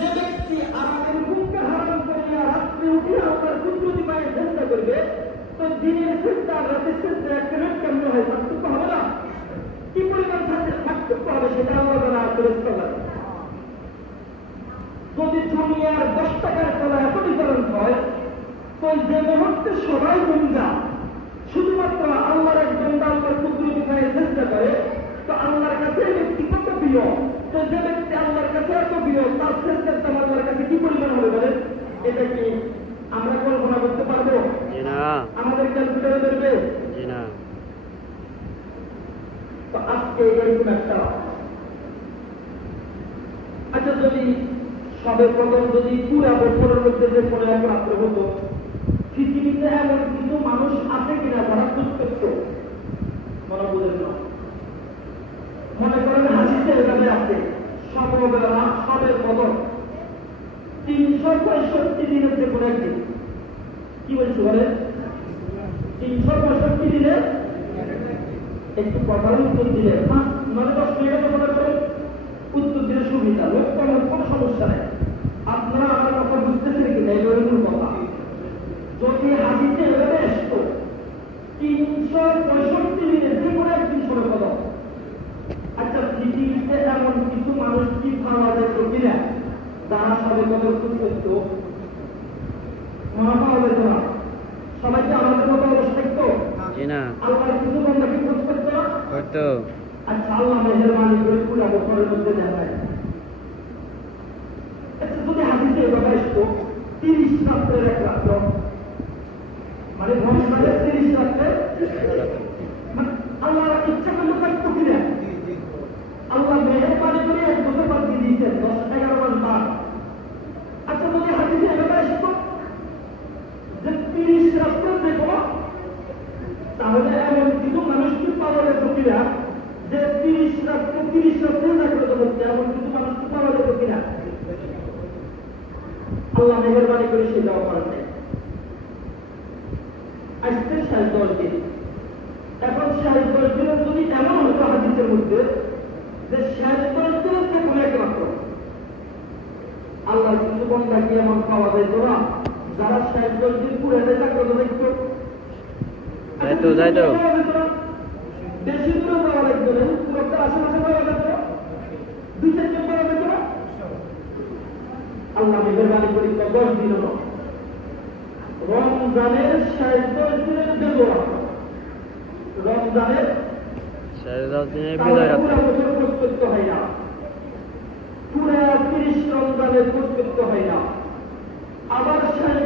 যে ব্যক্তি আরামের ঘুমকে হারাম করিয়া রাত্রে উঠিয়া আল্লাহর কুদরতি পায়ে চেষ্টা করবে, তো দিনের চেষ্টা আর রাতের চেষ্টা একটা কেমন হয়? পার্থক্য হবে না? কি পরিমাণ পার্থক্য হবে সেটা আল্লাহ তাআলা ফেরেশতা বলেন। যদি দুনিয়ার 10 টাকার কলা এত ডিফারেন্স হয়, তো যে মুহূর্তে সবাই গুণগা শুধুমাত্র আল্লাহর এক বান্দা আল্লাহর কুদরতি পায়ে চেষ্টা করে, তো আল্লাহর কাছে ব্যক্তি কত প্রিয়, তো যে ব্যক্তি আল্লাহর কাছে এত প্রিয় তার চেষ্টার দাম আল্লাহর কাছে কি পরিমাণ হবে বলেন? এটা কি আমরা কল্পনা করতে পারবো? আমাদের ক্যালকুলেটরে ধরবে? তো আজকে এরকম একটা, আচ্ছা যদি সবে প্রথম যদি পুরা বছরের মধ্যে যে 15 রাত্র হতো, পৃথিবীতে এমন কিছু মানুষ আছে কিনা যারা দুষ্কৃত মনে বোঝেন না? মনে করেন হাদিসে এভাবে আছে, সমবেলা সবের বদল 365 দিনের যে কোনো একদিন। কি বলছি বলেন? 365 দিনের একটু কথার উত্তর দিলে 9-10 মিনিটের মনে করেন উত্তর দিলে সুবিধা, লোক তেমন কোনো সমস্যা নেই। আপনারা আমার কথা বুঝতেছেন কিনা? এই মূল কথা। যদি হাদিসে এভাবে আসতো 365 দিনের যে কোনো একদিন সবে বদল, আচ্ছা পৃথিবীতে এমন কিছু মানুষ কি পাওয়া যেত কিনা যারা সবে কদর করতো? মনে পাওয়া যেত না? সবাইকে আমাদের মতো অবস্থা থাকতো? আল্লাহর কিছু বান্দা কি খোঁজ করতো না? আচ্ছা আল্লাহ মেহেরবানি করে পুরা বছরের মধ্যে দেখায়। আচ্ছা যদি হাদিসে এভাবে আসতো 30 রাত্রের এক রাত্র, মানে রমজানের 30 রাত্রে, মানে আল্লাহ ইচ্ছা করলে থাকতো কিনা? আল্লাহ মেহেরবানি করে 1 বছর বাদ দিয়ে দিয়েছেন, 10-11 মাস বাদ। আচ্ছা যদি হাদিসে এভাবে আসতো যে 30 রাত্রে দেখো, তাহলে এমন কিছু মানুষ কি পাওয়া যেত কিনা যে 30 রাত্রে জাগ্রত হচ্ছে? এমন কিছু মানুষ কি পাওয়া যেত কিনা? আল্লাহ মেহেরবানি করে সেটাও করেন। আসছে 10 দিন। এখন 10 দিনের যদি এমন হতো হাদিসের মধ্যে যে 10 দিনের যে কোনো এক মাত্র, আল্লাহর কিছু বান্দা কি এমন পাওয়া যেত না যারা 10 দিন পুরে জাগ্রত দেখতো? যাইতো বেশি দূরে পাওয়া লাগতো না, পুরোটা আশেপাশে পাওয়া যেত, 2-4 জন পাওয়া যেত না। আল্লাহ মেহেরবানি করি 10 দিন হলো রমজানের 10 দিনের যে দোয়া, রমজানের 10 দিনের পুরা বছর খোঁজ করতে হয় না, পুরা 30 রমজানের খোঁজ করতে হয় না। আবার 10